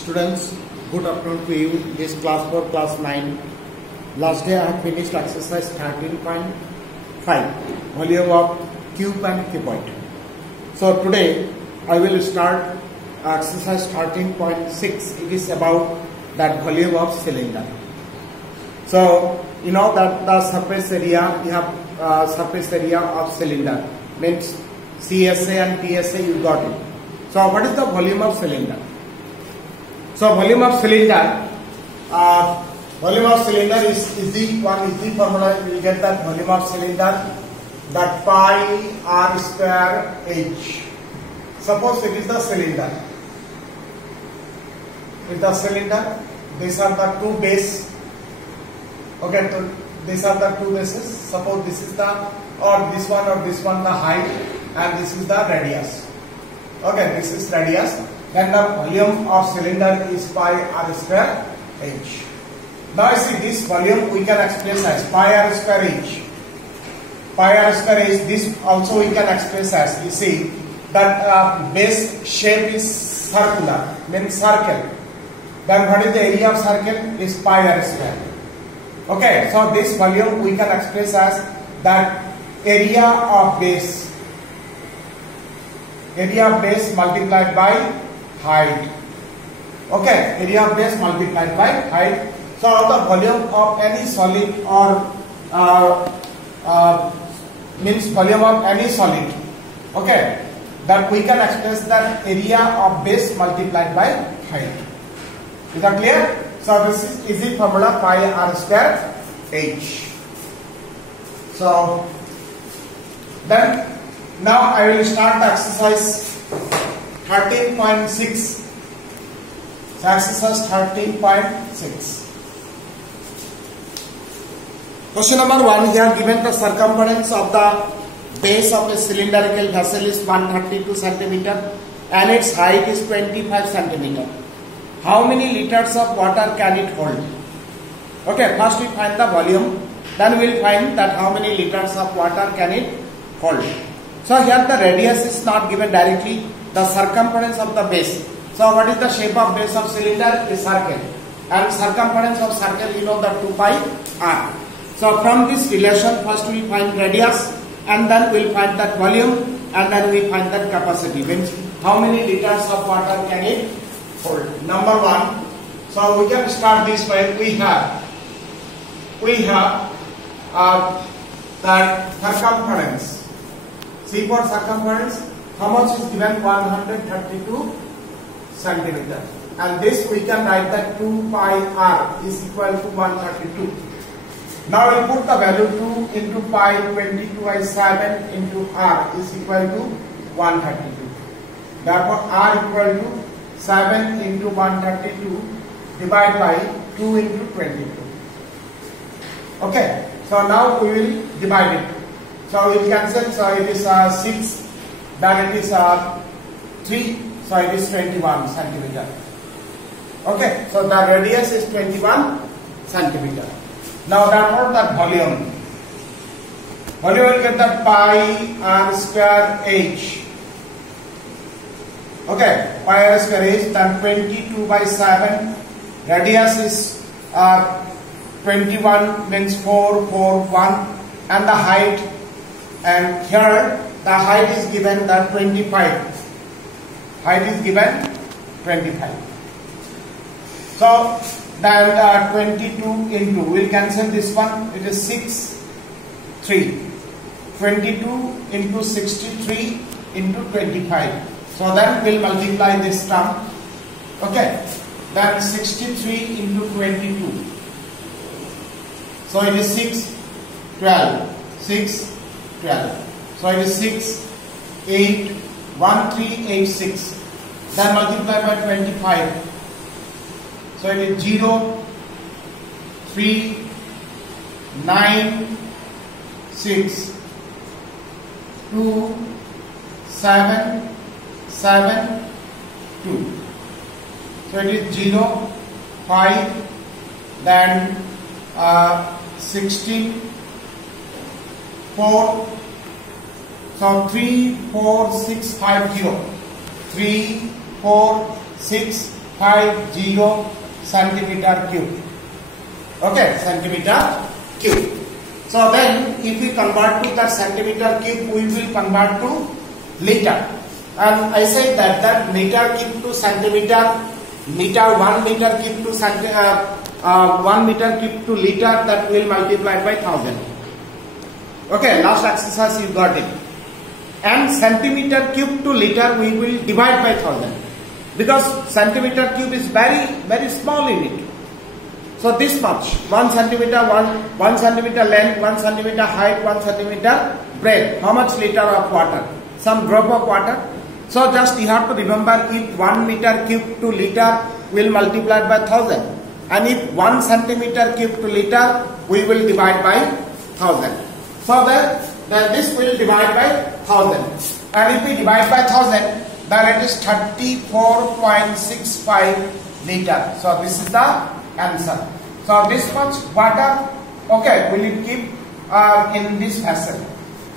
Students, good afternoon to you. This class 4, class 9. Last day I have finished exercise 13.5, volume of cube and cuboid. So today I will start exercise 13.6. It is about that volume of cylinder. So you know that the surface area, you have surface area of cylinder, means CSA and PSA, you got it. So what is the volume of cylinder? So volume of cylinder is the formula. You will get that volume of cylinder, that pi r square h. Suppose it is the cylinder. With the cylinder, these are the two base. Okay, so these are the two bases. Suppose this is the this one the height, and this is the radius. Okay, this is radius. Then the volume of cylinder is pi r square h. Now you see this volume we can express as pi r square h. Pi r square h. This also we can express as, you see that base shape is circular, means circle. Then what is the area of circle? Is pi r square. Okay, so this volume we can express as that area of base multiplied by height. Okay, area of base multiplied by height. So the volume of any solid or means volume of any solid. Okay, that we can express that area of base multiplied by height. Is that clear? So this is easy formula, pi r square h. So then now I will start the exercise 13.6. So exercise 13.6. Question number 1, here given the circumference of the base of a cylindrical vessel is 132 centimeter and its height is 25 centimeter. How many liters of water can it hold? Okay, first we find the volume, then we will find that how many liters of water can it hold. So here the radius is not given directly, the circumference of the base. So what is the shape of base of cylinder? Is circle, and circumference of circle, you know, the 2 pi r. So from this relation, first we find radius, and then we will find that volume, and then we find that capacity, means how many liters of water can it hold. Number 1, so we can start this way. We have that circumference. See, for circumference, how much is given? 132 centimeter, and this we can write that 2 pi r is equal to 132. Now we put the value 2 into pi, 22 by 7 into r is equal to 132. Therefore r equal to 7 into 132 divided by 2 into 22. Okay, so now we will divide it. So we will cancel, so it is 6, then it is 3, so it is 21 centimeter. Okay, so the radius is 21 centimeter. Now therefore that volume will get that pi r square h. Okay, pi r square h, then 22 by 7, radius is 21, means 4, 4, 1, and the height, and here the height is given that 25. Height is given 25. So then 22 into, we will cancel this one, it is 6, 3. 22 into 63 into 25. So then we will multiply this term. Okay, then 63 into 22. So it is 6, 12. 6, 12. So it is 6, 8, 1386. Then multiply by 25. So it is 0, 3, 9, 6, 2, 7, 7, 2. So it is 0, 5, then 16, 4. So 3, 4, 6, 5, 0. 3, 4, 6, centimeter cube. Okay, centimeter cube. So then if we convert to that centimeter cube, we will convert to liter. And I said that meter cube to centimeter, 1 meter cube to 1 meter cube to liter, that will multiply by 1000. Okay, last exercise you got it. And centimeter cube to liter we will divide by 1000, because centimeter cube is very small in it. So this much, 1 centimeter, 1 centimeter length, 1 centimeter height, 1 centimeter breadth. How much liter of water? Some drop of water. So just you have to remember, if 1 meter cube to liter will multiply by 1000, and if 1 centimeter cube to liter, we will divide by 1000. So then this will divide by 1000, and if we divide by 1000, then it is 34.65 liter. So this is the answer. So this much water, okay, will it keep in this vessel?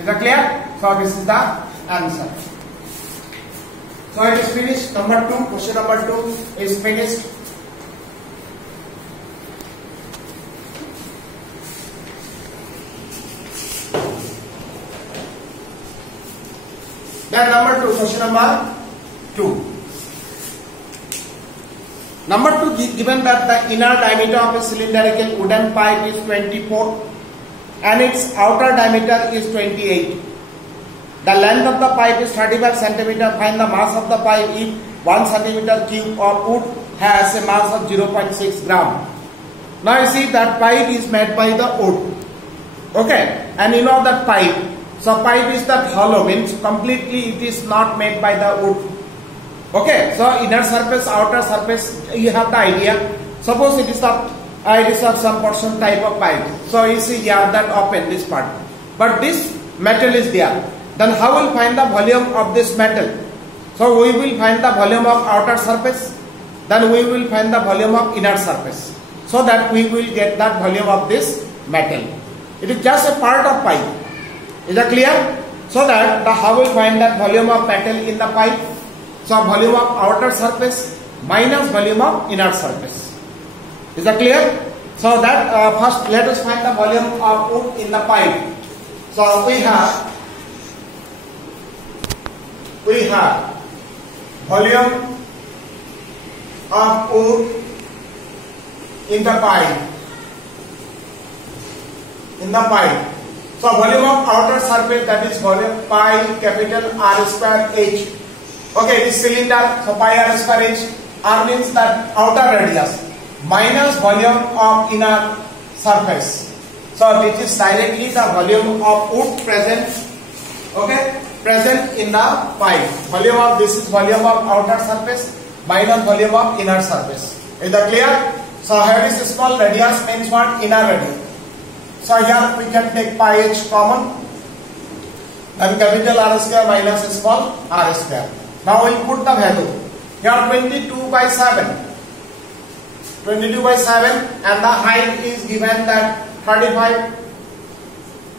Is that clear? So this is the answer. So it is finished. Number 2, question number 2 is finished. Then number 2, question number 2. Number 2, given that the inner diameter of a cylindrical wooden pipe is 24 and its outer diameter is 28. The length of the pipe is 35 centimeter. Find the mass of the pipe if 1 centimeter cube of wood has a mass of 0.6 gram. Now you see that pipe is made by the wood. Okay, and you know that pipe. So pipe is that hollow, means completely it is not made by the wood. Okay, so inner surface, outer surface, you have the idea. Suppose it is of some portion type of pipe. So you see here that open this part, but this metal is there. Then how will find the volume of this metal? So we will find the volume of outer surface, then we will find the volume of inner surface, so that we will get that volume of this metal. It is just a part of pipe. Is that clear? So that how will find that volume of metal in the pipe? So volume of outer surface minus volume of inner surface. Is that clear? So that first let us find the volume of wood in the pipe. So we have volume of wood in the pipe. So volume of outer surface, that is volume pi capital R square H. Okay, this cylinder, so pi R square H. R means that outer radius minus volume of inner surface. So this is directly the volume of wood present. Okay, present in the pipe. Volume of this is volume of outer surface minus volume of inner surface. Is that clear? So here is small radius means what? Inner radius. So here we can take pi h common, and capital R square minus small r square. Now we'll put the value. Here 22/7, and the height is given that 35.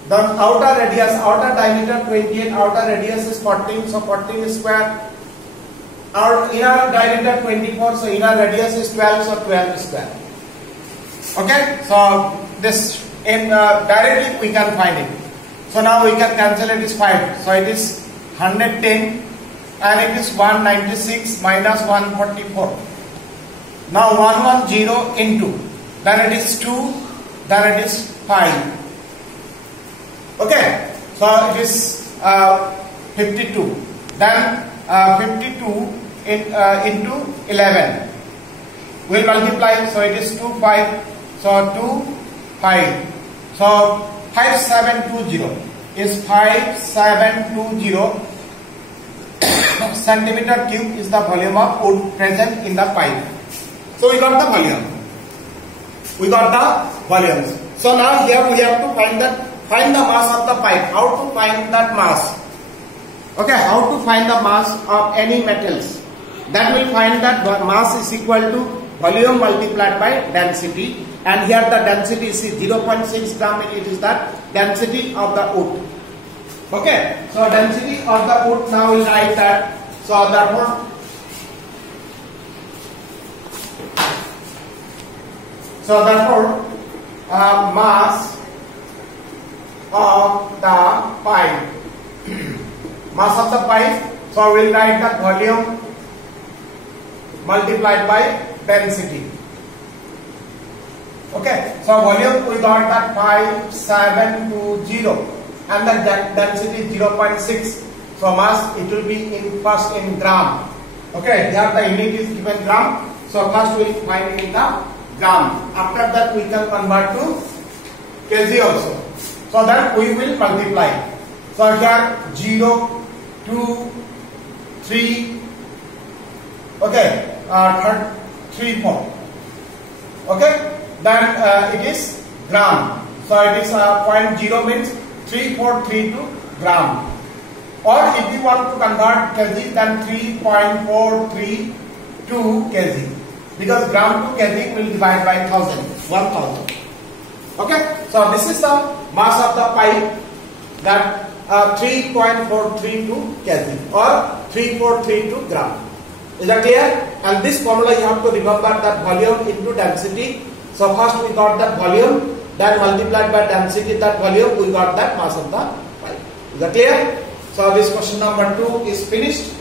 The outer diameter 28, outer radius is 14, so 14 square. Our inner diameter 24, so inner radius is 12, so 12 square. Okay, so this directly we can find it. So now we can cancel it is 5. So it is 110 and it is 196 minus 144. Now 110 into, then it is 2, then it is 5. Okay, so it is 52. Then 52 into 11 will multiply. So it is 2 5. So 2 5. So 5720 is 5720 centimeter cube is the volume of wood present in the pipe. So we got the volume. So now here we have to find the mass of the pipe. How to find that mass? Okay, how to find the mass of any metals? That will find that mass is equal to volume multiplied by density. And here the density is 0.6 gram, it is the density of the wood. Okay, so density of the wood, now we'll write that. So therefore So therefore, mass of the pipe, mass of the pipe. So we'll write the volume multiplied by density. Okay, so volume we got that 5720 and the density 0.6. So mass it will be in first in gram. Okay, here the unit is given gram. So first we will find in the gram. After that we can convert to kg also. So that we will multiply. So here 0, 2, 3. Okay, 3, 4. Okay, then it is gram. So it is 0.0 means 3432 gram. Or if you want to convert kg, then 3.432 kg. Because gram to kg will divide by 1000. Okay, so this is the mass of the pipe, that 3.432 kg or 3432 gram. Is that clear? And this formula you have to remember, that volume into density. So first we got that volume, then multiplied by density that volume, we got that mass of the pipe. Is that clear? So this question number 2 is finished.